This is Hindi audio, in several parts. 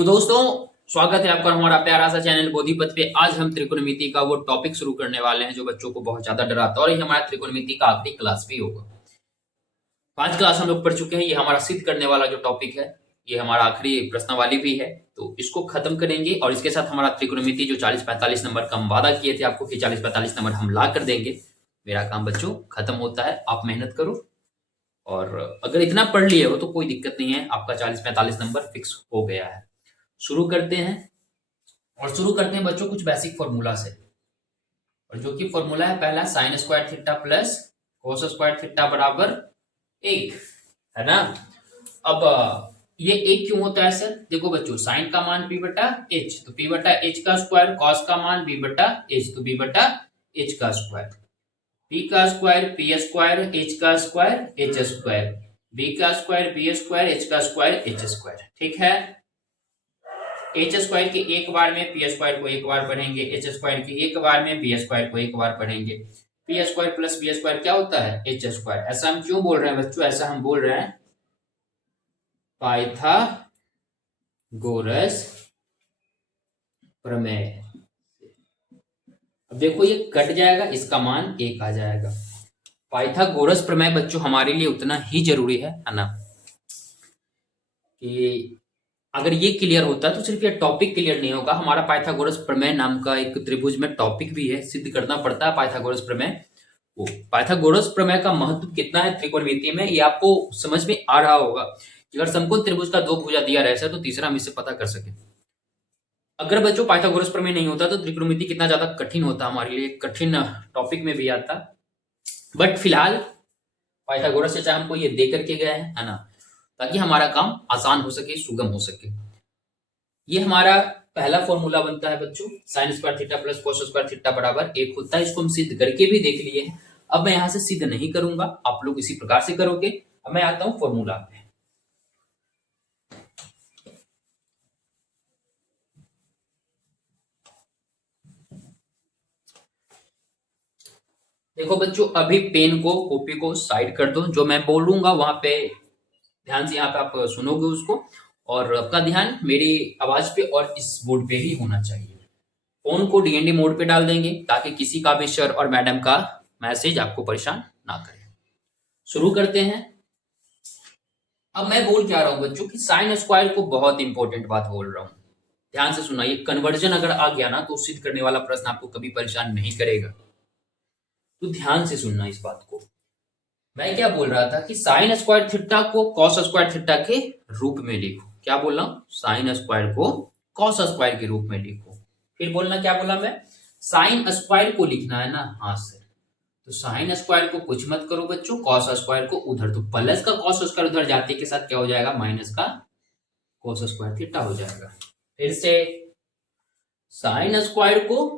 तो दोस्तों, स्वागत है आपका हमारा प्यारा सा चैनल बोधिपथ पे। आज हम त्रिकोणमिति का वो टॉपिक शुरू करने वाले हैं जो बच्चों को बहुत ज्यादा डराता है, और ये हमारा त्रिकोणमिति का आखिरी क्लास भी होगा। 5 क्लास हम लोग पढ़ चुके हैं। ये हमारा सिद्ध करने वाला जो टॉपिक है, ये हमारा आखिरी प्रश्नावली भी है, तो इसको खत्म करेंगे और इसके साथ हमारा त्रिकोणमिति जो 40-45 नंबर का हम वादा किए थे आपको कि 40-45 नंबर हम ला कर देंगे। मेरा काम बच्चों खत्म होता है, आप मेहनत करो, और अगर इतना पढ़ लिए हो तो कोई दिक्कत नहीं है, आपका 40-45 नंबर फिक्स हो गया है। शुरू करते हैं, और शुरू करते हैं बच्चों कुछ बेसिक फॉर्मूला से, और जो कि फॉर्मूला है पहला sign square theta plus cos square theta बराबर 1 है ना। अब ये 1 क्यों होता है सर? देखो बच्चों, साइन का मान p बटा एच, तो p बटा एच का स्क्वायर, कॉस का मान b बटा एच, तो b बटा एच का स्क्वायर, p का स्क्वायर p स्क्वायर, h का स्क्वायर h स्क्वायर, b का स्क्वायर b स्क्वायर, h का स्क्वायर h स्क्वायर। ठीक है, एच स्क्वायर के एक बार में पी स्क्वायर को एक बार पढ़ेंगे, एच स्क्वायर के एक बार में बी स्क्वायर को एक बार पढ़ेंगे। P square plus B square क्या होता है? H square. ऐसा हम क्यों बोल रहे हैं बच्चों? ऐसा हम बोल रहे हैं पाइथागोरस प्रमेय। अब देखो ये कट जाएगा, इसका मान 1 आ जाएगा। पाइथागोरस प्रमेय बच्चों हमारे लिए उतना ही जरूरी है ना, कि अगर ये क्लियर होता है तो सिर्फ ये टॉपिक क्लियर नहीं होगा। हमारा पाइथागोरस प्रमेय नाम का एक त्रिभुज में टॉपिक भी है, सिद्ध करना पड़ता है पाइथागोरस प्रमेय। वो पाइथागोरस प्रमेय का महत्व कितना है त्रिकोणमिति में, ये आपको समझ में आ रहा होगा कि अगर समकोण त्रिभुज का 2 भुजा दिया रहता है तो तीसरा हम इससे पता कर सके। अगर बच्चों पाइथागोरस प्रमेय नहीं होता तो त्रिकोणमिति कितना ज्यादा कठिन होता, हमारे लिए कठिन टॉपिक में भी आता। बट फिलहाल पाइथागोरस से हमको ये दे करके गए हैं, है ना, ताकि हमारा काम आसान हो सके, सुगम हो सके। ये हमारा पहला फॉर्मूला बनता है बच्चों, sign square theta plus cos square theta बराबर 1 होता है। इसको हम सिद्ध करके भी देख लिए हैं। अब मैं यहां से सिद्ध नहीं करूंगा, आप लोग इसी प्रकार से करोगे। अब मैं आता हूं फॉर्मूला पे। देखो बच्चों, अभी पेन को, कॉपी को साइड कर दो। जो मैं बोलूंगा वहां पे ध्यान से यहाँ पे आप सुनोगे उसको, और आपका ध्यान मेरी आवाज पे और इस बोर्ड पे ही होना चाहिए। फोन को डीएनडी मोड पे डाल देंगे ताकि किसी का भी सर और मैडम का मैसेज आपको परेशान ना करे। शुरू करते हैं। अब मैं बोल क्या रहा हूं बच्चों कि साइन स्क्वायर को बहुत इंपॉर्टेंट बात बोल रहा हूं, ध्यान से सुना। ये कन्वर्जन अगर आ गया ना तो सिद्ध करने वाला प्रश्न आपको कभी परेशान नहीं करेगा, तो ध्यान से सुनना इस बात को। मैं क्या बोल रहा था कि साइन स्क्वायर थीटा को कॉस स्क्वायर थीटा के रूप में लिखो। क्या बोल रहा हूं? साइन स्क्वायर को कॉस स्क्वायर के रूप में लिखो। फिर बोलना, क्या बोला मैं? साइन स्क्वायर को लिखना है ना हाथ से, तो साइन स्क्वायर को कुछ मत करो बच्चों, कॉस स्क्वायर को उधर, तो प्लस का कॉस स्क्वायर उधर जाते के साथ क्या हो जाएगा? माइनस का कॉस स्क्वायर थीटा हो जाएगा। फिर से साइन स्क्वायर को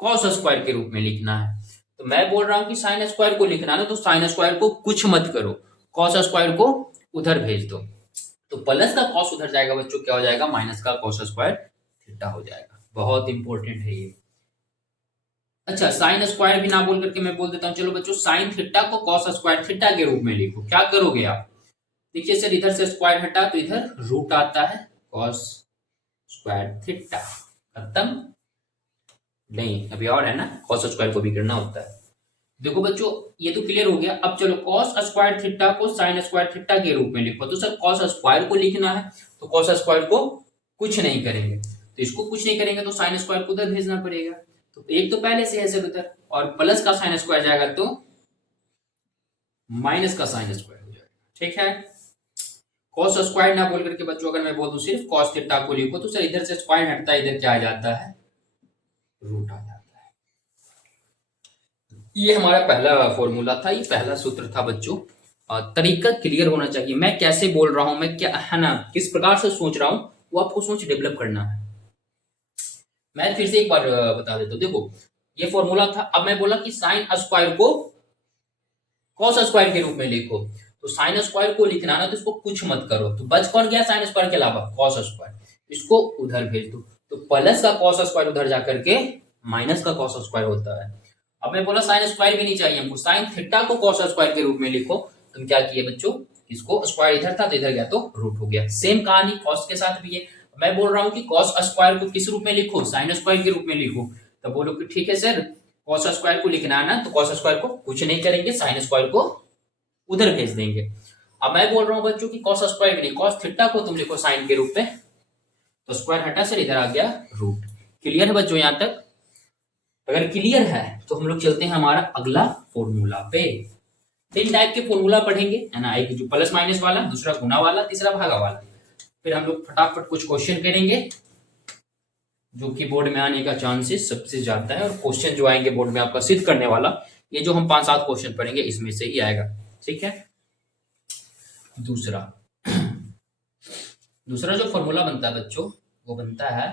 कॉस स्क्वायर के रूप में लिखना है, तो मैं बोल रहा हूं कि साइन स्क्वायर को लिखना है ना, तो साइन स्क्वायर को कुछ मत करो, कॉस स्क्वायर को उधर भेज दो, तो प्लस का कॉस उधर जाएगा बच्चों, क्या हो जाएगा? माइनस का कॉस स्क्वायर थीटा हो जाएगा। बहुत इंपॉर्टेंट है ये। अच्छा, साइन स्क्वायर भी ना बोल करके मैं बोल देता हूं, चलो बच्चों साइन थीटा को कॉस स्क्वायर थीटा के रूप में लिखो। क्या करोगे आप? देखिए सर, इधर से स्क्वायर हटा तो इधर रूट आता है, कॉस स्क्वायर थीटा। खत्म? नहीं, अभी और है ना, कॉस स्क्वायर को भी करना होता है। देखो बच्चों, ये तो क्लियर हो गया। अब चलो कॉस स्क्वायर थीटा को साइन स्क्वायर थीटा के रूप में लिखो। तो सर कॉस स्क्वायर को लिखना है, तो कॉस स्क्वायर को कुछ नहीं करेंगे, तो इसको कुछ नहीं करेंगे तो साइन स्क्वायर को उधर भेजना पड़ेगा। तो एक तो पहले से है सर उधर, और प्लस का साइन स्क्वायर जाएगा तो माइनस का साइन स्क्वायर हो जाएगा। ठीक है, कॉस स्क्वायर ना बोल करके बच्चों अगर मैं बोल दूं सिर्फ कॉस थीटा को लिखो, तो सर इधर से स्क्वायर हटता है, इधर क्या आ जाता है? रूट आ जाता है। ये हमारा पहला फॉर्मूला था, ये पहला सूत्र था बच्चों। तरीका क्लियर होना चाहिए, मैं कैसे बोल रहा हूं, मैं क्या है ना, किस प्रकार से सोच रहा हूं, वो आपको सोच डेवलप करना है। मैं फिर से एक बार बता देता हूं। देखो ये फॉर्मूला था। अब मैं बोला कि साइन स्क्वायर को कॉस स्क्वायर के रूप में लिखो, तो साइन स्क्वायर को लिखना ना, तो इसको कुछ मत करो, तो बच कौन गया साइन स्क्वायर के अलावा? Cos square. इसको उधर भेज दो, तो प्लस का कॉस स्क्वायर उधर जाकर के माइनस का कॉस स्क्वायर होता है। अब मैं बोला साइन स्क्वायर भी नहीं चाहिए हमको, साइन थीटा को कॉस स्क्वायर के रूप में लिखो। तुम क्या किए बच्चों, इसको स्क्वायर इधर था तो इधर गया तो रूट हो गया। सेम कहानी कॉस के साथ भी है। मैं बोल रहा हूँ कि कॉस स्क्वायर को किस रूप में लिखो, साइन स्क्वायर के रूप में लिखो। तो बोलो कि ठीक है सर, कॉस स्क्वायर को लिखना है ना, तो कॉस स्क्वायर को कुछ नहीं करेंगे, साइन स्क्वायर को उधर भेज देंगे। अब मैं बोल रहा हूँ बच्चों की कॉस स्क्वायर के लिए कॉस थीटा को तुम लिखो साइन के रूप में, तो स्क्वायर हटा सर, इधर आ गया रूट। क्लियर है बच्चों यहाँ तक? अगर क्लियर है तो हम लोग चलते हैं हमारा अगला फॉर्मूला पे। तीन टाइप के फॉर्मूला पढ़ेंगे है ना, एक जो प्लस माइनस वाला, दूसरा गुना वाला, तीसरा भागा वाला। फिर हम लोग फटाफट कुछ क्वेश्चन करेंगे जो कि बोर्ड में आने का चांसेस सबसे ज्यादा है, और क्वेश्चन जो आएंगे बोर्ड में आपका सिद्ध करने वाला, ये जो हम 5-7 क्वेश्चन पढ़ेंगे इसमें से ही आएगा। ठीक है। दूसरा दूसरा जो फॉर्मूला बनता है बच्चों, वो बनता है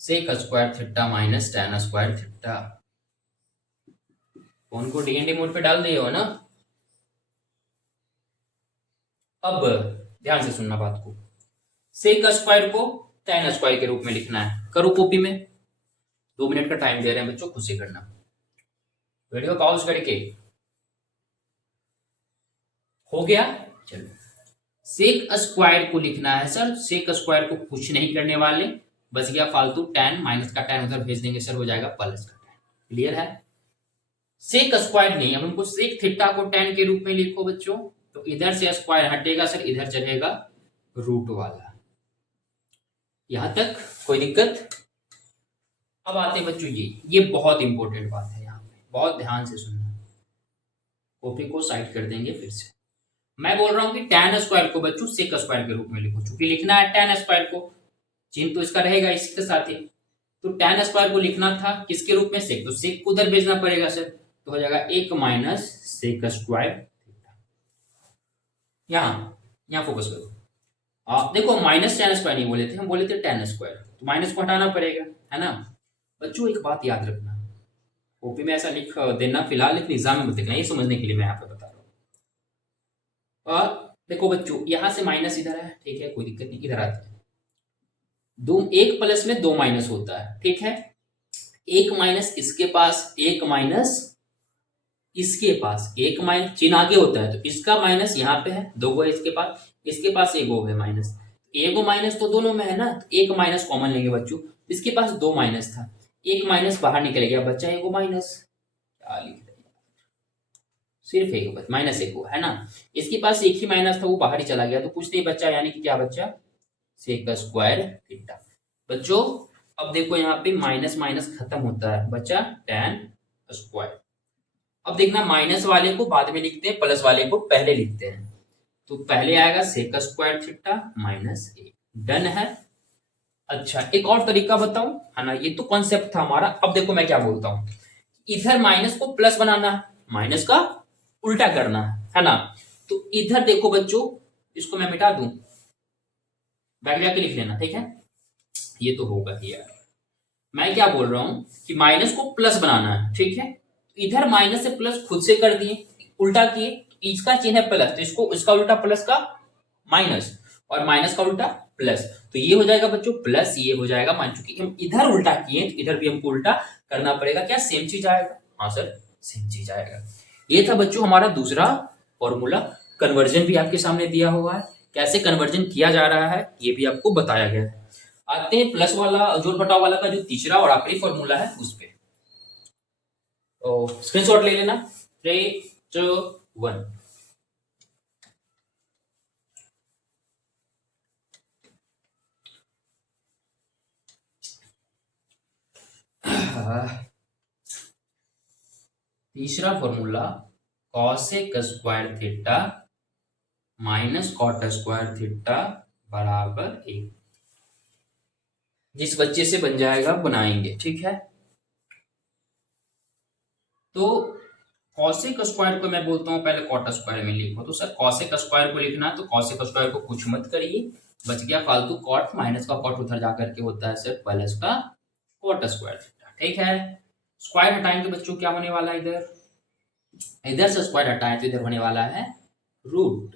sec square theta minus tan square theta. Phone को डीएनडी मोड पे डाल दिए हो ना? अब ध्यान से सुनना बात को। सेक स्क्वायर को tan स्क्वायर के रूप में लिखना है। करो कॉपी में, 2 मिनट का टाइम दे रहे हैं बच्चों, खुद से करना। वीडियो पॉज करके हो गया। चलो, सेक स्क्वायर को लिखना है सर, सेक स्क्वायर को कुछ नहीं करने वाले, बच गया फालतू tan, माइनस का tan उधर भेज देंगे सर, हो जाएगा प्लस का tan। क्लियर है? सेक स्क्वायर नहीं, अब हमको सेक थीटा को tan के रूप में लिखो बच्चों, तो इधर से स्क्वायर हटेगा सर, इधर चलेगा रूट वाला। यहां तक कोई दिक्कत? अब आते हैं बच्चों, ये बहुत इंपॉर्टेंट बात है, यहाँ पे बहुत ध्यान से सुनना। कॉपी को साइड कर देंगे फिर से। मैं बोल रहा हूँ कि tan स्क्वायर को बच्चों सेक स्क्वायर के रूप में लिखो, चूंकि लिखना है tan स्क्वायर को, चिन्ह तो इसका रहेगा इसके साथ ही। तो tan स्क्वायर को लिखना था किसके रूप में? सेक, तो सेक को उधर भेजना पड़ेगा सर, तो हो जाएगा 1 माइनस सेक स्क्वायर। यहाँ फोकस करो। देखो, माइनस tan स्क्वायर नहीं बोले थे, हम बोले थे tan स्क्वायर, तो माइनस को हटाना पड़ेगा, है ना बच्चों? एक बात याद रखना, कॉपी में ऐसा लिख देना फिलहाल, लेकिन एग्जाम में मत लिखना, ये समझने के लिए मैं यहाँ पे बता रहा हूँ। देखो बच्चों, यहां से माइनस इधर है, ठीक है, कोई दिक्कत नहीं, इधर आते हैं। दो, एक प्लस में दो माइनस होता है, ठीक है। एक माइनस इसके पास, एक माइनस इसके पास, एक माइनस चिन्ह आगे होता है, तो इसका माइनस यहाँ पे है, दो गो है इसके पास एक गो है माइनस, एक माइनस तो दोनों में है ना, तो एक माइनस कॉमन लेंगे बच्चों। इसके पास दो माइनस था, एक माइनस बाहर निकल गया, बच्चा एक माइनस, क्या लिख रहे हैं? सिर्फ एक बच माइनस एक है ना। इसके पास एक ही माइनस था, वो बाहर ही चला गया, तो कुछ नहीं बच्चा, यानी कि क्या बच्चा? Sec square theta. बच्चों अब देखो, यहाँ पे माइनस माइनस खत्म होता है, बच्चा tan स्क्वायर। अब देखना, माइनस वाले को बाद में लिखते हैं, प्लस वाले को पहले लिखते हैं। तो पहले आएगा सेक स्क्वायर थीटा माइनस ए। डन है? अच्छा, एक और तरीका बताऊं, है ना, ये तो कॉन्सेप्ट था हमारा। अब देखो मैं क्या बोलता हूं, इधर माइनस को प्लस बनाना है, माइनस का उल्टा करना है ना। तो इधर देखो बच्चों, इसको मैं मिटा दूं, बैठ जाके लिख लेना, ठीक है। ये तो होगा ही यार। मैं क्या बोल रहा हूं कि माइनस को प्लस बनाना है, ठीक है। इधर माइनस से प्लस खुद से कर दिए, उल्टा किए, इसका चिन्ह है प्लस, तो इसको, इसका उल्टा प्लस का माइनस, और माइनस का उल्टा प्लस, तो ये हो जाएगा बच्चों प्लस, ये हो जाएगा मान, चुकी हम इधर उल्टा किए, तो इधर भी हमको उल्टा करना पड़ेगा, क्या सेम चीज आएगा? हाँ सर, सेम चीज आएगा। ये था बच्चों हमारा दूसरा फॉर्मूला। कन्वर्जन भी आपके सामने दिया हुआ है, कैसे कन्वर्जन किया जा रहा है ये भी आपको बताया गया है। आते हैं प्लस वाला, जोड़ घटाव वाला का जो तीसरा और आखिरी फॉर्मूला है उस पे। तो स्क्रीनशॉट ले लेना, 3, 2, 1। तीसरा formula cosec square theta minus cot square theta बराबर 1। जिस बच्चे से बन जाएगा बनाएंगे, ठीक है। तो कॉसेक स्क्वायर को मैं बोलता हूं पहले कॉट स्क्वायर में लिखो, तो सर कॉसेक स्क्वायर को लिखना, तो कॉसेक स्क्वायर को कुछ मत करिए, बच गया फालतू कॉट, माइनस का कॉट उधर जाकर के होता है सर प्लस का कॉट स्क्वायर थीटा, ठीक है। स्क्वायर हटाएंगे बच्चों, क्या होने वाला है? इधर, इधर से स्क्वायर हटाएं तो इधर होने वाला है रूट।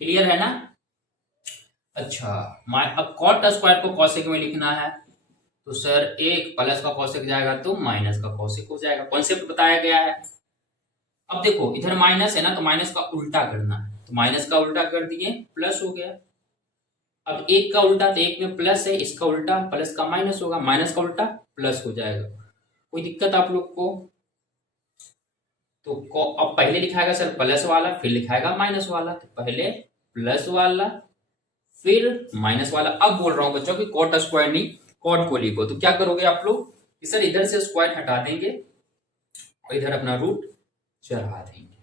क्लियर है ना? अच्छा, अब कॉट स्क्वायर को कॉसेक में लिखना है, तो सर एक प्लस का कॉसेक जाएगा तो माइनस का कॉसेक हो जाएगा, कॉन्सेप्ट बताया गया है। अब देखो इधर माइनस है ना, तो माइनस का उल्टा करना है, तो माइनस का उल्टा कर दिए, प्लस हो गया। अब एक का उल्टा तो एक में प्लस है, इसका उल्टा प्लस का माइनस होगा, माइनस का उल्टा प्लस हो जाएगा। कोई दिक्कत आप लोग को? तो अब पहले लिखाएगा सर प्लस वाला, फिर लिखाएगा माइनस वाला। तो पहले प्लस वाला फिर माइनस वाला। अब बोल रहा हूं बच्चों कि कॉट स्क्वायर नहीं, कॉट को लिखो। तो क्या करोगे आप लोग कि सर इधर से स्क्वायर हटा देंगे और इधर अपना रूट चढ़ा देंगे।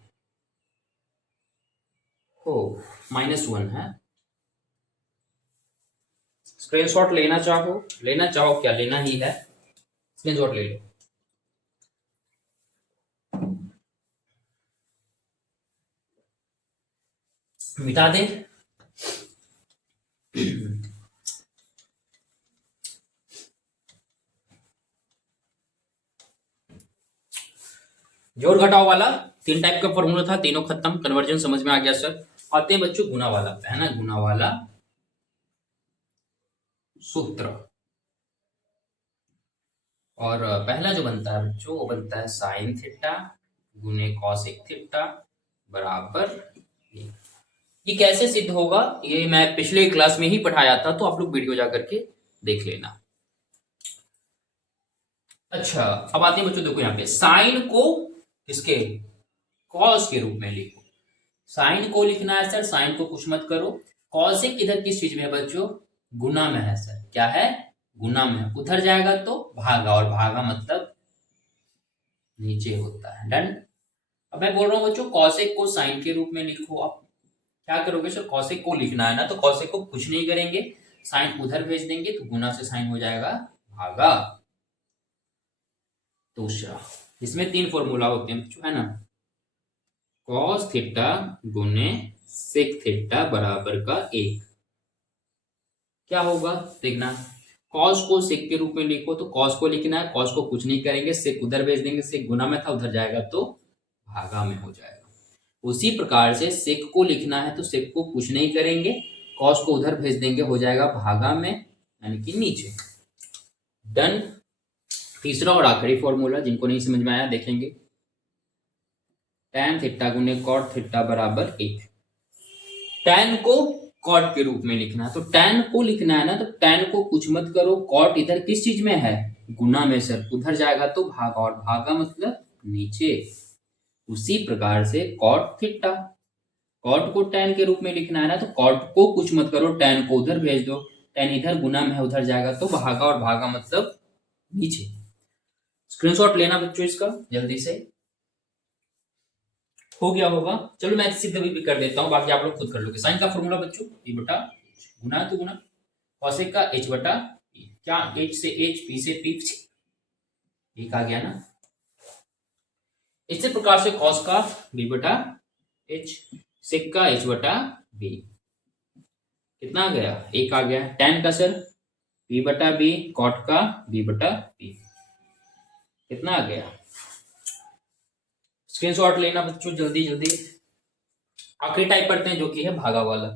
हो -1 है। स्क्रीनशॉट लेना चाहो क्या? लेना ही है, स्क्रीनशॉट ले लो। मिटा दे। जोड़ घटाव वाला 3 टाइप का फॉर्मूला था, तीनों खत्म, कन्वर्जन समझ में आ गया सर। आते हैं बच्चों गुना वाला पे, है ना, गुना वाला सूत्र। और पहला जो बनता है बच्चों वो बनता है साइन थीटा गुने कॉसेक थीटा बराबर ये कैसे सिद्ध होगा ये मैं पिछले क्लास में ही पढ़ाया था, तो आप लोग वीडियो जा करके देख लेना। अच्छा अब आते हैं बच्चों, देखो यहाँ पे साइन को किसके कॉस के रूप में लिखो। साइन को लिखना है सर, साइन को कुछ मत करो। कॉसेक इधर किस चीज में है बच्चों? गुना में है सर। क्या है? गुना में है। उधर जाएगा तो भागा, और भागा मतलब नीचे होता है। डन। अब मैं बोल रहा हूँ बच्चों कॉसेक को साइन के रूप में लिखो। आप क्या करोगे सर? कॉसेक को लिखना है ना, तो कॉसेक को कुछ नहीं करेंगे, साइन उधर भेज देंगे तो गुना से साइन हो जाएगा भागा। दूसरा इसमें 3 फॉर्मूला होते हैं बच्चों, है ना। कॉस थीटा गुने सेक थीटा बराबर का 1। क्या होगा देखना, कॉस को सेक के रूप में लिखो तो कॉस को लिखना है, कॉस को कुछ नहीं करेंगे, सेक उधर भेज देंगे, सेक गुना में था उधर जाएगा तो भागा में हो जाएगा। उसी प्रकार से सेक को लिखना है तो सेक को कुछ नहीं करेंगे, कॉस को उधर भेज देंगे, हो जाएगा भागा में यानी कि नीचे। डन। तीसरा और आखिरी फॉर्मूला, जिनको नहीं समझ में आया देखेंगे, tan थीटा गुने कॉट थीटा बराबर 1। tan को कॉट के रूप में लिखना है, तो tan को लिखना है ना, तो tan को कुछ मत करो, कॉट इधर किस चीज में है? गुना में सर, उधर जाएगा तो भागा, और भागा मतलब नीचे। उसी प्रकार से कॉट थीटा, कॉट को tan के रूप में लिखना है ना, तो कॉट को कुछ मत करो, tan को उधर भेज दो, tan इधर गुना में है उधर जाएगा तो भागा, और भागा मतलब नीचे। स्क्रीनशॉट लेना बच्चों इसका जल्दी से। हो गया होगा। चलो मैं सिद्ध भी कर देता हूं, बाकी आप लोग खुद कर लोगे। साइन का फॉर्मूला बच्चों e बटा गुना है तो गुना, कॉसेक का h बटा e। क्या h से h, p से p, एक आ गया ना। इसी प्रकार से कॉस का b बटा h, सेक का h बटा b। कितना आ गया? एक आ गया। tan का सर p बटा b, कॉट का b बटा p। कितना आ गया? स्क्रीनशॉट लेना बच्चों जल्दी जल्दी। आखिरी टाइप करते हैं जो कि है भागा वाला।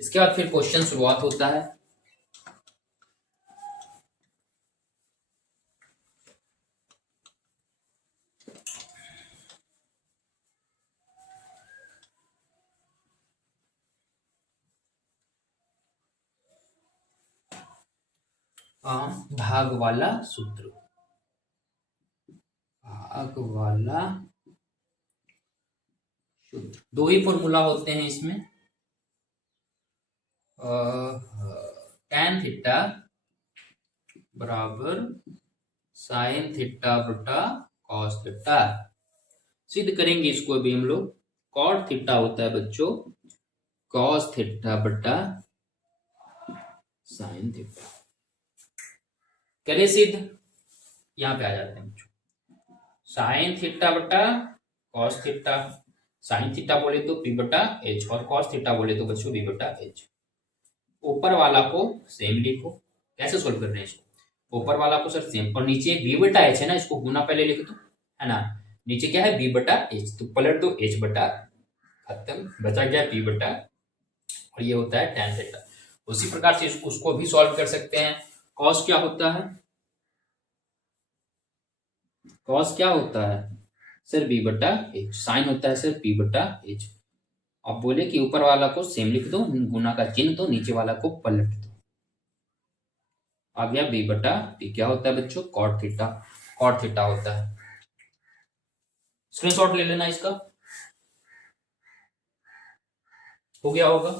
इसके बाद फिर क्वेश्चन शुरुआत होता है। भाग वाला सूत्र, भाग वाला सूत्र। 2 ही फॉर्मूला होते हैं इसमें। tan थीटा बराबर साइन थीटा बटा कॉस थीटा। सिद्ध करेंगे इसको अभी हम लोग। कॉट थीटा होता है बच्चों कॉस थीटा बटा साइन थीटा। करें सिद्ध, यहां पे आ जाते हैं बच्चों। साइन थीटा बटा कॉस थीटा, साइन थीटा बोले तो p बटा h, और कॉस थीटा बोले तो बच्चों b बटा h। ऊपर वाला को सेम लिखो। कैसे सोल्व कर रहे हैं इसको? ऊपर वाला को सर सेम, और नीचे b बटा h है ना, इसको गुना पहले लिख दो, है ना। नीचे क्या है? b बटा h, तो पलट दो, h बटा, खत्म, बचा गया p बटा, और ये होता है tan थीटा। उसी प्रकार से उसको भी सॉल्व कर सकते हैं। कॉस क्या होता है? कॉस क्या होता है सर? b बटा h। साइन होता है सर p बटा h। अब बोले कि ऊपर वाला को सेम लिख दो, गुना का चिन्ह दो, नीचे वाला को पलट दो। आ गया b बटा p। क्या होता है बच्चों? Cot theta. कॉट थीटा होता है। स्क्रीनशॉट ले लेना इसका। हो गया होगा।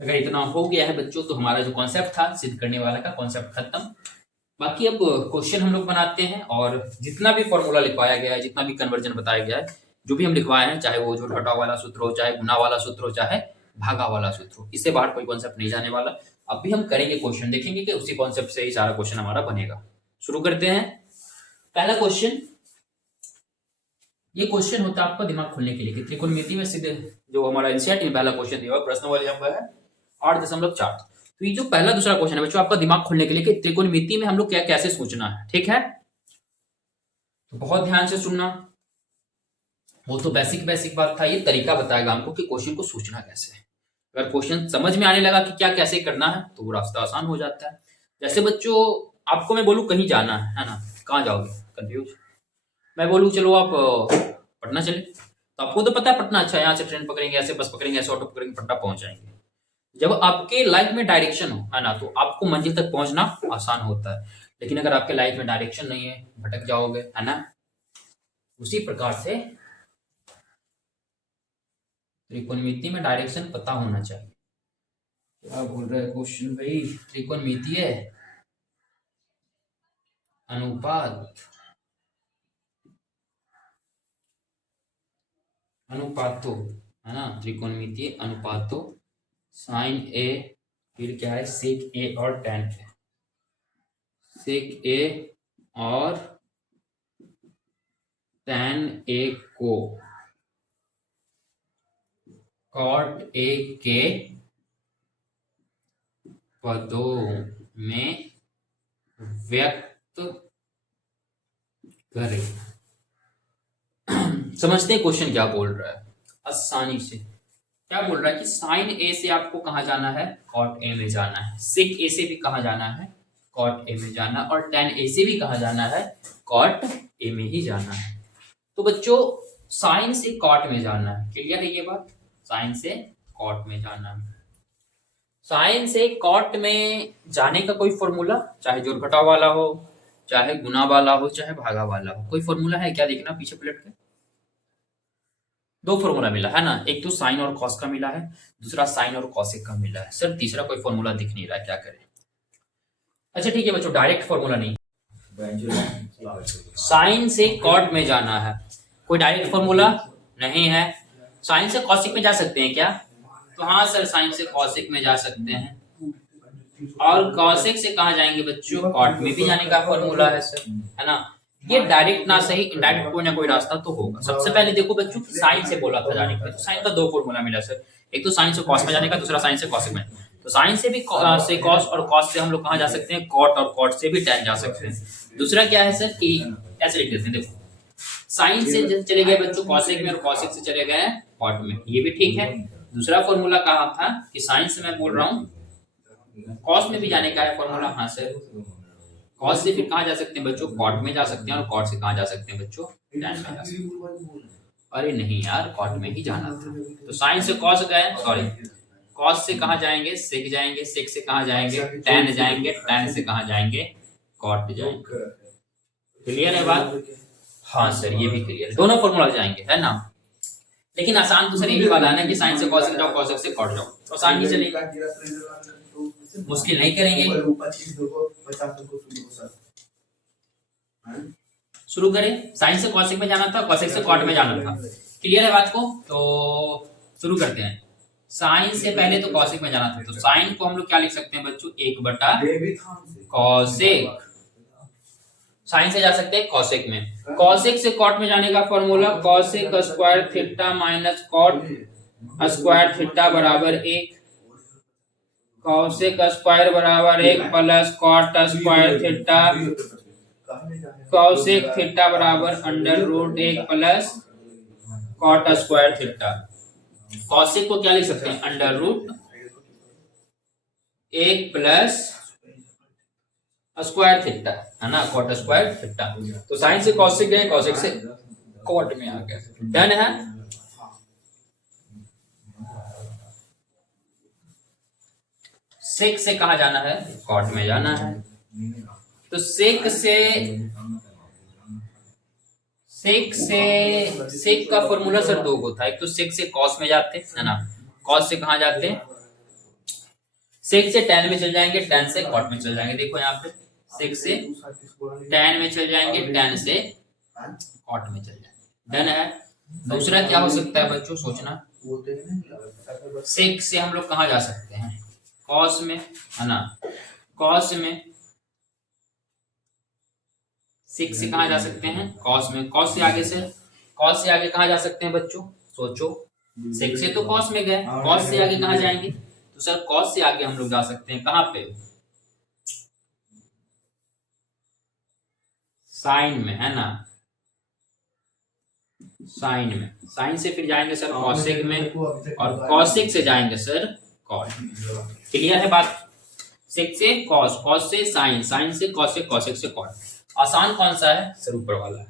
अगर इतना हो गया है बच्चों तो हमारा जो कॉन्सेप्ट था सिद्ध करने वाला का कॉन्सेप्ट खत्म। बाकी अब क्वेश्चन हम लोग बनाते हैं, और जितना भी फॉर्मूला लिखवाया गया है, जितना भी कन्वर्जन बताया गया है, जो भी हम लिखवाए हैं, चाहे वो जो घटाव वाला सूत्र हो, चाहे गुना वाला सूत्र हो, चाहे भागा वाला सूत्र हो, इससे बाहर कोई कॉन्सेप्ट नहीं जाने वाला। अब भी हम करेंगे क्वेश्चन, देखेंगे कि उसी कॉन्सेप्ट से ही सारा क्वेश्चन हमारा बनेगा। शुरू करते हैं। पहला क्वेश्चन, ये क्वेश्चन होता है आपका दिमाग खोलने के लिए कि त्रिकोणमिति में सीधे जो हमारा एनसीईआरटी में पहला क्वेश्चन दिया हुआ प्रश्न वाले नंबर है 8.4। तो ये जो पहला दूसरा क्वेश्चन है बच्चों आपका दिमाग खोलने के लिए कि त्रिकोणमिति में हम लोग क्या कैसे सोचना है, ठीक है? तो बहुत ध्यान से सुनना। वो तो बेसिक बात था, ये तरीका बताएगा हमको कि क्वेश्चन को सोचना कैसे है। अगर क्वेश्चन समझ में आने लगा कि क्या कैसे करना है तो वो रास्ता आसान हो जाता है। जैसे बच्चों आपको मैं बोलूं कहीं जाना है ना, कहाँ जाओगे? कंफ्यूज। मैं बोलूं चलो आप पटना चले, तो आपको तो पता है पटना अच्छा है, यहाँ से ट्रेन पकड़ेंगे, ऐसे बस पकड़ेंगे, ऐसे ऑटो पकड़ेंगे, पटना पहुंच जाएंगे। जब आपके लाइफ में डायरेक्शन हो, है ना, तो आपको मंजिल तक पहुंचना आसान होता है। लेकिन अगर आपके लाइफ में डायरेक्शन नहीं है, भटक जाओगे, है ना। उसी प्रकार से त्रिकोणमिति में डायरेक्शन पता होना चाहिए। क्या बोल रहे हैं क्वेश्चन भाई? त्रिकोणमिति है अनुपात, अनुपातो, है ना, त्रिकोणमितीय अनुपातो साइन ए, फिर क्या है सेक ए और टेन ए। सेक ए और टेन ए को कॉट ए के पदों में व्यक्त करें। समझते हैं क्वेश्चन क्या बोल रहा है आसानी से। क्या बोल रहा है कि साइन ए से आपको कहाँ जाना है? कॉट ए में जाना है। सेक ए से भी कहाँ जाना है? कॉट ए में जाना है। और टेन ए से भी कहाँ जाना है? कॉट ए में ही जाना है। तो बच्चों साइन से कॉट में जाना है, क्लियर है ये बात? साइन से कॉट में जाना है। साइन से कॉट में जाने का कोई फॉर्मूला, चाहे जोड़ घटाव वाला हो, चाहे गुना वाला हो, चाहे भागा वाला हो, कोई फॉर्मूला है क्या? देखना पीछे पलट के। दो फॉर्मूला मिला है ना, एक तो साइन और कॉस का मिला है, दूसरा साइन और कॉसेक का मिला है। सर तीसरा कोई फॉर्मूला दिख नहीं रहा, क्या करें? अच्छा ठीक है बच्चों, डायरेक्ट फॉर्मूला नहीं, साइन से कॉट में जाना है, कोई डायरेक्ट फॉर्मूला नहीं है। साइन से कॉसिक में जा सकते हैं क्या? तो हाँ सर, साइन से कॉसिक में जा सकते हैं। और कॉसेक से कहाँ जाएंगे बच्चों? कॉट में भी जाने का फॉर्मूला है सर, है ना। ये डायरेक्ट ना सही, इनडायरेक्ट कोई ना कोई रास्ता तो होगा। सबसे पहले देखो बच्चों, साइन से बोला था जाने का, तो साइन का दो फॉर्मूला मिला सर, एक तो साइन से कॉस में जाने का, दूसरा साइन से कॉस में। तो साइन से भी से कॉस, और कॉस से हम लोग कहाँ जा सकते हैं? कॉट, और कॉट से भी टैन जा सकते हैं। दूसरा क्या है सर कि ऐसे लिख देते हैं, देखो साइन से चले गए बच्चों कॉसेक में, और कॉसेक से चले गए कॉट में, ये भी ठीक है। दूसरा फॉर्मूला कहा था कि साइन से मैं बोल रहा हूँ कॉस में भी जाने का है फॉर्मूला। हाँ सर, कॉस से फिर कहाँ जा सकते हैं बच्चों? कॉट में जा सकते हैं। और कॉट से कहाँ जा सकते हैं बच्चों? टैन में जा सकते हैं। अरे नहीं यार, कॉट में ही जाना था। तो साइन से कॉस गए, सॉरी, कॉस से कहाँ जाएंगे? सेक जाएंगे, सेक से कहाँ जाएंगे? टैन जाएंगे, टैन से कहाँ जाएंगे? कॉट जाएंगे। क्लियर है बात? हाँ सर, ये भी क्लियर है, दोनों फॉर्मूला जाएंगे, है ना। लेकिन आसान तो सर यही वाला है ना कि साइन से कॉस जाओ, कॉस से कॉट जाओ, आसान ही चलेगा, मुश्किल नहीं करेंगे। शुरू करें। साइन से कॉसेक में जाना था, कॉसेक से कॉट में जाना था, क्लियर है बात को? तो शुरू करते हैं। साइन से पहले तो कॉसेक में जाना था, तो साइन को हम लोग क्या लिख सकते हैं बच्चों? 1/कॉसेक। साइन से जा सकते हैं कॉसेक में। कॉसेक से कॉट में जाने का formula cosec square theta minus cot square theta बराबर 1। कॉसेक स्क्वायर बराबर 1 plus cot square theta, cosec theta बराबर √1 plus cot square theta. Cosec को क्या लिख सकते हैं? √1 प्लस स्क्वायर थीटा, है ना, कॉट स्क्वायर थीटा। तो साइन से कॉसेक गए, कॉसेक से कॉट में आ गया। डन है। सेक से कहा जाना है, कॉट में जाना है। तो सेक का फॉर्मूला सर दो को था, एक तो सेक से कॉस में जाते है ना, कॉस से कहाँ जाते हैं, सेक से टैन में चल जाएंगे, टैन से कॉट में चल जाएंगे। देखो यहाँ पे सेक से टैन में चल जाएंगे, टैन से कॉट में चल जाएंगे। डन है। दूसरा क्या हो सकता है बच्चों, सोचना। सेक से हम लोग कहाँ जा सकते हैं, कॉस में, है ना, कॉस में। सेक से कहाँ जा सकते हैं, कॉस में। कॉस से आगे से, कॉस से आगे कहाँ जा सकते हैं बच्चों, सोचो। सेक से तो कॉस में गए, कॉस से आगे कहाँ जाएंगे, तो सर कॉस से आगे हम लोग जा सकते हैं कहाँ पे, साइन में, है ना, साइन में। साइन से फिर जाएंगे सर कॉसेक में, और कॉसेक से जाएंगे सर कॉट। क्लियर है बात। सेक से कॉस, कॉस से साइन, साइन से कॉसेक, कॉसेक से कॉट। आसान कौन सा है सर, ऊपर वाला है,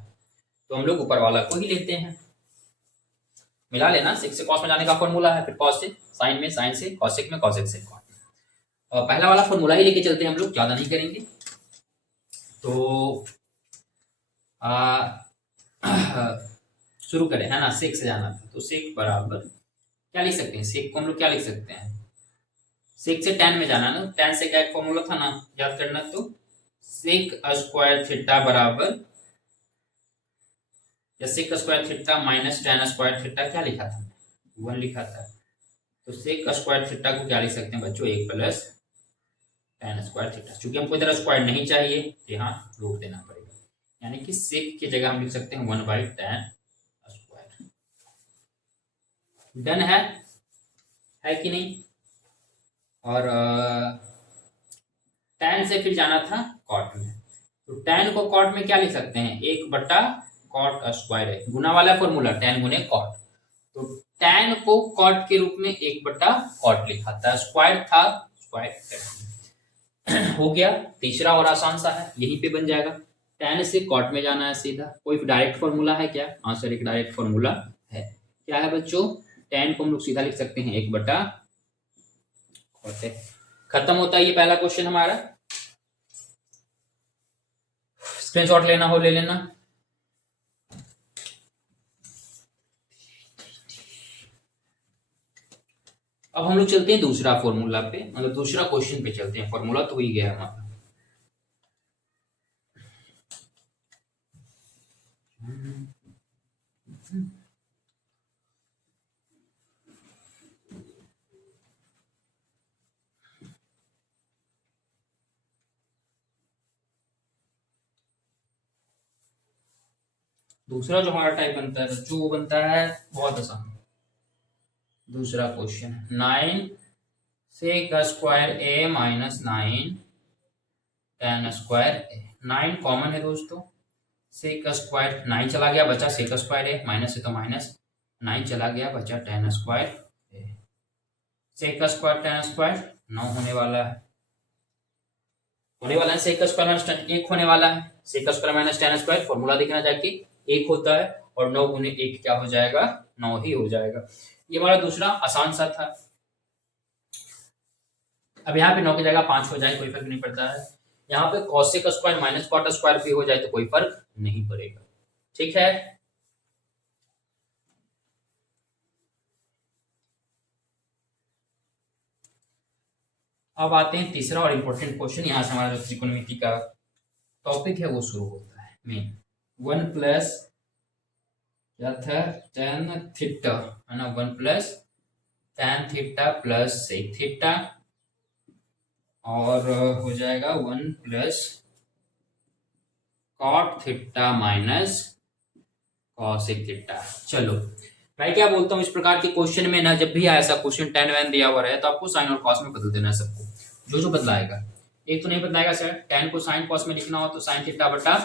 तो हम लोग ऊपर वाला को ही लेते हैं। मिला लेना, सेक से कॉस में जाने का फॉर्मूला है, फिर कॉस से साइन में, साइन से कॉसेक में, कॉसेक से कॉट। पहला वाला फॉर्मूला ही लेके चलते हैं हम लोग, ज्यादा नहीं करेंगे। तो शुरू करें, है ना। सेक से जाना था, तो सेक बराबर क्या लिख सकते हैं, सेक को हम लोग क्या लिख सकते हैं, सेक से टैन में जाना ना, टैन से क्या एक फॉर्मूला था ना, याद करना। तो सेक स्क्वायर थीटा बराबर, या sec square theta minus tan square theta, क्या लिखा था, 1 लिखा था। तो सेक स्क्वायर थीटा को क्या लिख सकते हैं बच्चों, 1 प्लस टैन स्क्वायर थीटा। चूंकि हमको इधर स्क्वायर नहीं चाहिए, तो यहाँ रोक देना पड़ेगा, यानी कि सेक की जगह हम लिख सकते हैं 1/tan स्क्वायर। डन है कि नहीं। और टैन से फिर जाना था कॉट में, तो टैन को कॉट में क्या लिख सकते हैं, 1/कॉट स्क्वायर है, गुना वाला फॉर्मूला, टैन गुने कॉट। तो टैन को कॉट के रूप में 1/कॉट लिखा था, स्क्वायर था, स्क्वायर हो गया। तीसरा और आसान सा है, यहीं पे बन जाएगा। टैन से कॉट में जाना है सीधा, कोई डायरेक्ट फॉर्मूला है क्या, हाँ सर एक डायरेक्ट फॉर्मूला है। क्या है बच्चों, टैन को हम लोग सीधा लिख सकते हैं 1/कॉट। खत्म होता है ये पहला क्वेश्चन हमारा। स्क्रीनशॉट लेना हो ले लेना। अब हम लोग चलते हैं दूसरा फॉर्मूला पे, मतलब दूसरा क्वेश्चन पे चलते हैं। फॉर्मूला तो ही गया हमारा। दूसरा जो हमारा टाइप बनता है बच्चों, वो बनता है बहुत आसान। दूसरा क्वेश्चन 9 सेक स्क्वायर ए माइनस 9 टैन स्क्वायर ए। 9 कॉमन है दोस्तों, सेक स्क्वायर 9 चला गया, बचा सेक स्क्वायर ए, माइनस है तो माइनस 9 चला गया, बचा टैन स्क्वायर ए। सेक स्क्वायर टैन स्क्वायर 9 होने वाला है, सेक स्क्वायर माइनस 1 होने वाला है। Sec square minus tan square formula देखना जाके 1 होता है, और 9 गुने 1 क्या हो जाएगा, 9 ही हो जाएगा। ये हमारा दूसरा आसान सा था। अब यहाँ पे 9 की जगह 5 हो जाए कोई फर्क नहीं पड़ता है। यहाँ पे cosec square minus cot square भी हो जाए तो कोई फर्क नहीं पड़ेगा, ठीक है। अब आते हैं तीसरा और इम्पोर्टेंट क्वेश्चन। यहाँ से हमारा जो त्रिकोणमिति का टॉपिक है वो शुरू होता है। मेन 1 प्लस क्या था, tan थीटा, है ना, 1 plus tan theta plus sec theta, और हो जाएगा 1 plus cot theta minus cosec theta. चलो मैं क्या बोलता हूँ, इस प्रकार के क्वेश्चन में ना, जब भी ऐसा क्वेश्चन tan वैन दिया हुआ रहे तो आपको साइन और कॉस में बदल देना है सबको, जो जो बदलाएगा। एक तो नहीं बदलाएगा सर, tan को साइन कॉस में लिखना हो तो साइन थीटा बटा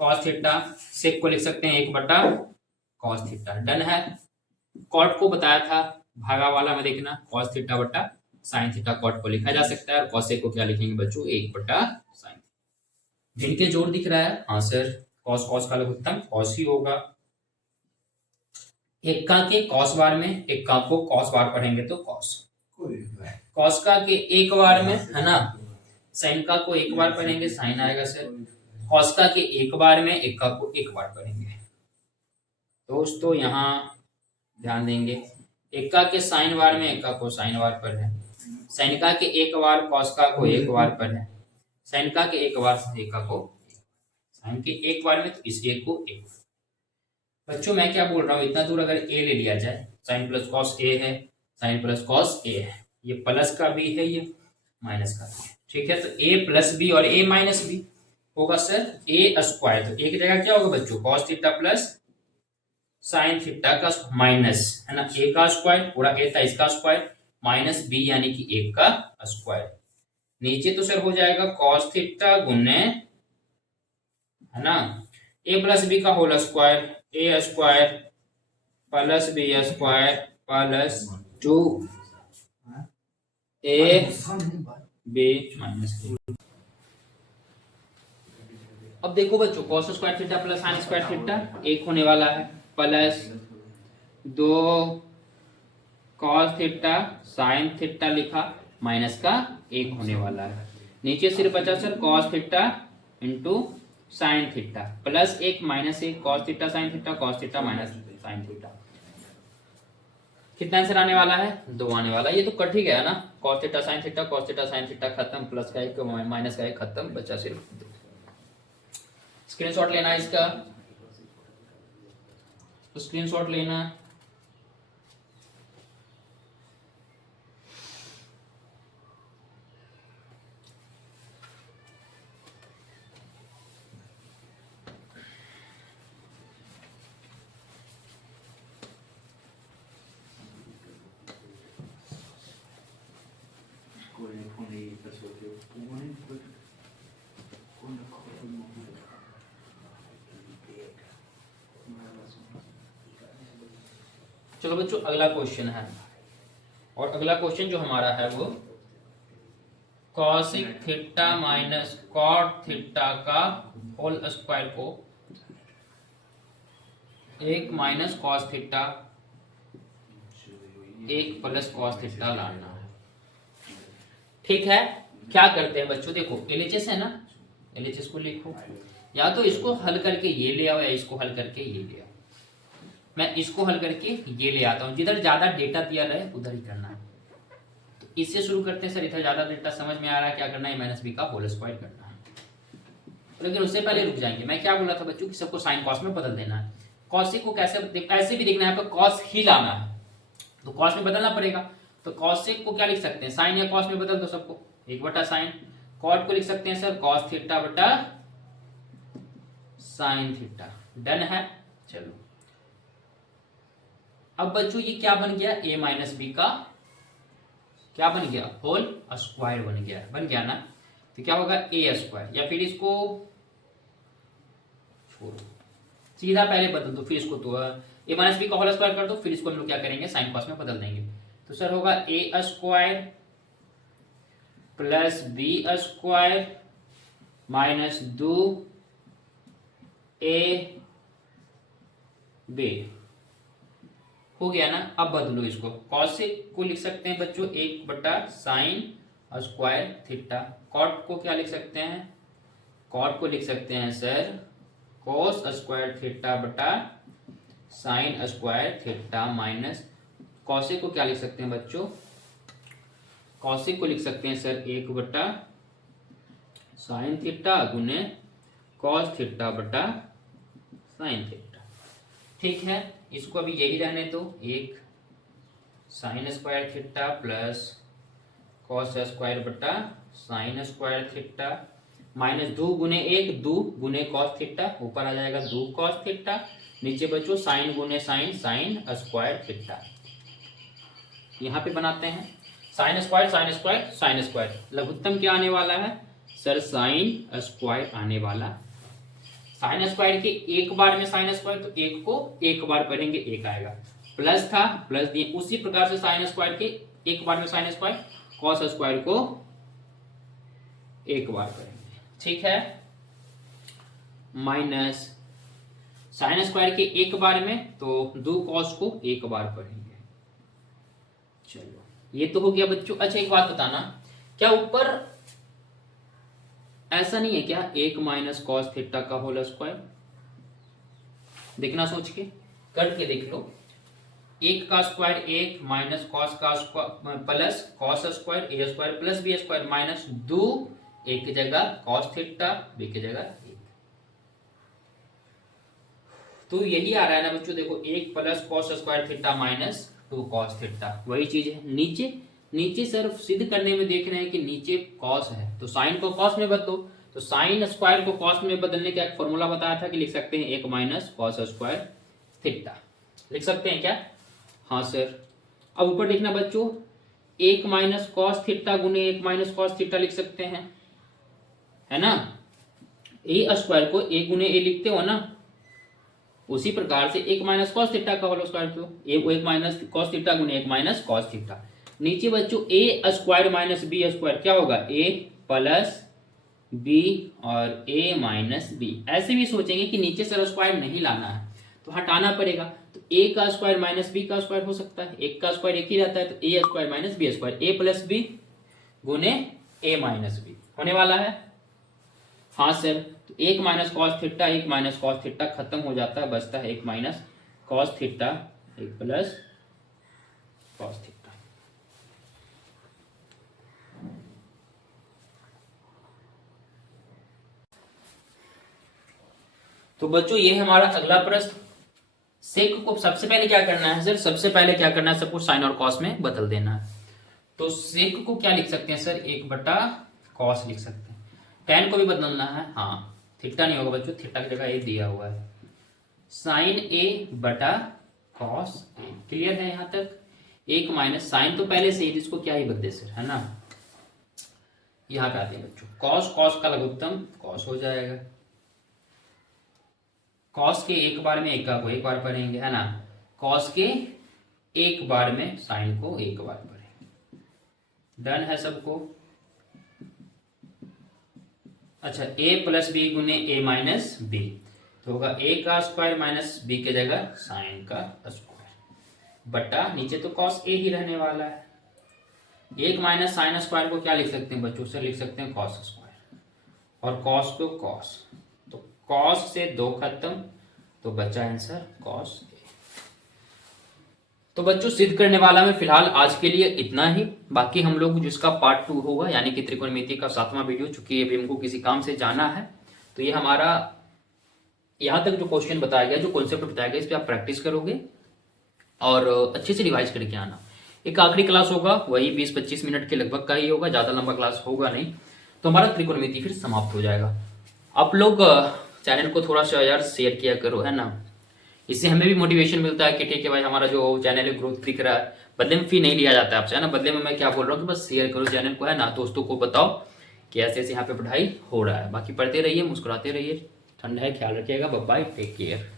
कॉस थीटा, सेक को लिख सकते हैं 1/कॉस थीटा। डन है। कॉट को बताया था भागा वाला में, देखना कॉस थीटा बटा साइन थीटा, कॉट को लिखा जा सकता है, और कॉसेक को क्या लिखेंगे बच्चों, 1/साइन। जिनके जोड़ दिख रहा है, हाँ सर कॉस कॉस का लघुत्तम कॉस ही होगा। एक्का के कॉस बार में एक्का को कॉस बार पढ़ेंगे तो कॉस, कॉस का के एक बार में है ना साइन का को एक बार पढ़ेंगे साइन आएगा सर। कॉस का के एक बार में एक्का को एक बार पढ़ेंगे। दोस्तों यहाँ ध्यान देंगे, एक्का के साइन बार में एक्का को साइन बार पर है, साइन का के एक बार कॉस का को एक बार पर है, साइन का के एक बार एक्का को साइन के एक बार में, तो इस एक को एक। बच्चों मैं क्या बोल रहा हूँ, इतना दूर अगर ए ले लिया जाए, साइन प्लस कॉस ए है, साइन प्लस कॉस ए है, ये प्लस का भी है, ये माइनस का भी है, ठीक है। तो ए प्लस बी और ए माइनस बी होगा सर ए स्क्वायर। तो ए की जगह क्या होगा बच्चों, cos theta plus sine theta का माइनस है ना ए का स्क्वायर, पूरा ए था इसका स्क्वायर, माइनस बी यानी कि ए का स्क्वायर। नीचे तो सर हो जाएगा कॉस थीटा गुने है ना ए प्लस बी का whole square, A square plus B square plus 2 a b minus b. अब देखो बच्चों cos square theta plus sine square theta एक होने वाला है, plus 2 cos theta sine theta लिखा, माइनस का एक होने वाला है। नीचे सिर्फ बचा sir cos theta into sine theta plus एक माइनस एक cos theta sine theta cos theta minus sine theta. कितना आंसर आने वाला है, 2 आने वाला। ये तो कट ही गया ना, cos theta sine theta cos theta sine theta खत्म, प्लस का एक माइनस का एक खत्म, बचा सिर्फ 2। स्क्रीनशॉट लेना है इसका, तो स्क्रीनशॉट लेना। चलो बच्चों अगला क्वेश्चन है, और अगला क्वेश्चन जो हमारा है वो cosec theta minus cot theta का होल स्क्वायर को एक माइनस कॉस थीटा एक प्लस कॉस थीटा लाना है। ठीक है, क्या करते हैं बच्चों, देखो एलएचएस है ना, एलएचएस को लिखो, या तो इसको हल करके ये ले आओ या इसको हल करके ये ले आओ। मैं इसको हल करके ये ले आता हूं, जिधर ज्यादा डेटा दिया रहे उधर ही करना है। तो इससे शुरू करते हैं सर, इधर ज्यादा डेटा समझ में आ रहा है, क्या करना है, माइनस बी का होल स्क्वायर करना है। लेकिन उससे पहले रुक जाएंगे, मैं क्या बोला था बच्चों कि सबको साइन कॉस में बदल देना है। कॉसिक को कैसे भी देखना है, पर कॉस ही लाना है, तो कॉस में बदलना पड़ेगा। तो कॉसिक को क्या लिख सकते हैं, साइन या कॉस में बदल दो सबको, 1/साइन। कॉट को लिख सकते हैं सर कॉस थीटा बटा साइन थीटा। डन है। चलो अब बच्चों ये क्या बन गया, a माइनस बी का क्या बन गया, होल स्क्वायर बन गया ना। तो क्या होगा a स्क्वायर, या फिर इसको छोड़ो सीधा पहले बदल दो, फिर इसको तो a माइनस बी का होल स्क्वायर कर दो, फिर इसको हम लोग क्या करेंगे साइन कॉस में बदल देंगे। तो सर होगा a square plus B square minus 2a b हो गया ना। अब बदलो इसको, कॉसिक को लिख सकते हैं बच्चों 1/साइन स्क्वायर थीटा। कॉट को क्या लिख सकते हैं, कॉट को लिख सकते हैं सर कोस स्क्वायर थीटा बटा sign square theta minus cosec को क्या लिख सकते हैं बच्चों, कॉसिक को लिख सकते हैं सर 1/साइन थीटा गुने कॉस थीटा बटा साइन थीटा। ठीक है, इसको अभी यही रहने दो, 1 sign square theta plus cos square बटा साइन स्क्वायर थीटा माइनस 2 गुने 1 2 गुने कॉस थीटा, ऊपर आ जाएगा 2 कॉस थीटा, नीचे बच्चों साइन गुने साइन साइन स्क्वायर थीटा। यहाँ पे बनाते हैं sine square sine square sine square, लघुत्तम क्या आने वाला है सर, साइन स्क्वायर आने वाला। साइन स्क्वायर के एक बार में साइन स्क्वायर, तो एक को एक बार पढ़ेंगे एक आएगा, प्लस था प्लस दिए, उसी प्रकार से साइन स्क्वायर के एक बार में साइन स्क्वायर, कॉस स्क्वायर को एक बार करेंगे। ठीक है, माइनस साइन स्क्वायर के एक बार में, तो 2 कॉस को एक बार पढ़ेंगे। चलो ये तो हो गया बच्चों। अच्छा एक बात बताना, क्या ऊपर ऐसा नहीं है क्या 1 माइनस कॉस थीटा का होल स्क्वायर? देखना सोच के, कट के देख लो। 1 का स्क्वायर 1 माइनस कॉस का स्क्वायर प्लस कॉस स्क्वायर ए square plus B square minus 2 एक की जगह कॉस थीटा बी की जगह 1। तो यही आ रहा है ना बच्चों, देखो 1 plus cos square theta minus 2 cos theta, वही चीज है। नीचे नीचे सिर्फ सिद्ध करने में देख रहे हैं कि नीचे कॉस है तो साइन को कॉस में बदलो, तो साइन स्क्वायर को कॉस में बदलने का एक फॉर्मूला बताया था कि लिख सकते हैं 1 माइनस कॉस स्क्वायर थीटा, लिख सकते हैं क्या? हाँ सर। अब ऊपर देखना बच्चों, 1 माइनस कॉस थीटा गुने 1 माइनस कॉस थीटा लिख सकते हैं, है ना? ए स्क्वायर को ए गुने ए लिखते हो ना, उसी प्रकार से 1 माइनस कॉस थीटा का होल स्क्वायर को 1 माइनस कॉस थीटा गुने 1 माइनस कॉस थीटा। नीचे बच्चों ए स्क्वायर माइनस बी स्क्वायर क्या होगा? ए प्लस बी और ए माइनस बी। ऐसे भी सोचेंगे कि नीचे से स्क्वायर नहीं लाना है तो हटाना पड़ेगा, तो ए का स्क्वायर माइनस बी का स्क्वायर हो सकता है, एक का स्क्वायर एक ही रहता है, तो ए स्क्वायर माइनस बी स्क्वायर, ए प्लस बी गुने ए माइनस बी होने वाला है। हाँ सर, तो 1 minus cos theta 1 minus cos theta खत्म हो जाता है, बचता है 1 minus cos theta 1 plus cos theta. तो बच्चों ये हमारा अगला प्रश्न। सेक को सबसे पहले क्या करना है सर? सबसे पहले क्या करना है, सबको साइन और कॉस में बदल देना है। तो सेक को क्या लिख सकते हैं सर? 1 बटा कॉस लिख सकते हैं। tan को भी बदलना है, हाँ थीटा नहीं होगा बच्चों, थीटा की जगह ए दिया हुआ है। साइन ए बटा कॉस ए, क्लियर है यहां तक? 1 माइनस साइन तो पहले से ही, इसको क्या ही बदले सर, है ना? यहां पे आते हैं बच्चों, कॉस कॉस का लघुत्तम कॉस हो जाएगा, कॉस के एक बार में एक का को एक बार पढ़ेंगे, है ना? कॉस के एक बार में साइन को एक बार पढ़ेंगे। डन है सबको? अच्छा a प्लस बी गुने a माइनस बी, तो होगा a का स्क्वायर माइनस b के जगह साइन का स्क्वायर बटा नीचे तो कॉस a ही रहने वाला है। 1 माइनस साइन स्क्वायर को क्या लिख सकते हैं बच्चों? से लिख सकते हैं कॉस स्क्वायर, और कॉस को कॉस, तो कॉस से 2 खत्म, तो बचा आंसर कॉस a। तो बच्चों सिद्ध करने वाला में फिलहाल आज के लिए इतना ही, बाकी हम लोग जिसका पार्ट 2 होगा यानी कि त्रिकोणमिति का 7वां वीडियो, चूंकि अभी हमको किसी काम से जाना है तो ये हमारा यहाँ तक जो क्वेश्चन बताया गया, जो कॉन्सेप्ट बताया गया, इस पर आप प्रैक्टिस करोगे और अच्छे से रिवाइज करके आना। एक आखिरी क्लास होगा, वही 20-25 मिनट के लगभग का ही होगा, ज्यादा लंबा क्लास होगा नहीं, तो हमारा त्रिकोणमिति फिर समाप्त हो जाएगा। आप लोग चैनल को थोड़ा सा यार शेयर किया करो, है ना? इससे हमें भी मोटिवेशन मिलता है कि ठीक है भाई हमारा जो चैनल है ग्रोथ दिख रहा है। बदले में फी नहीं लिया जाता है आपसे, है ना? बदले में मैं क्या बोल रहा हूँ कि बस शेयर करो चैनल को, है ना? दोस्तों को बताओ कि ऐसे ऐसे यहाँ पे पढ़ाई हो रहा है। बाकी पढ़ते रहिए, मुस्कुराते रहिए, ठंड है, ख्याल रखिएगा, बाय बाय, टेक केयर।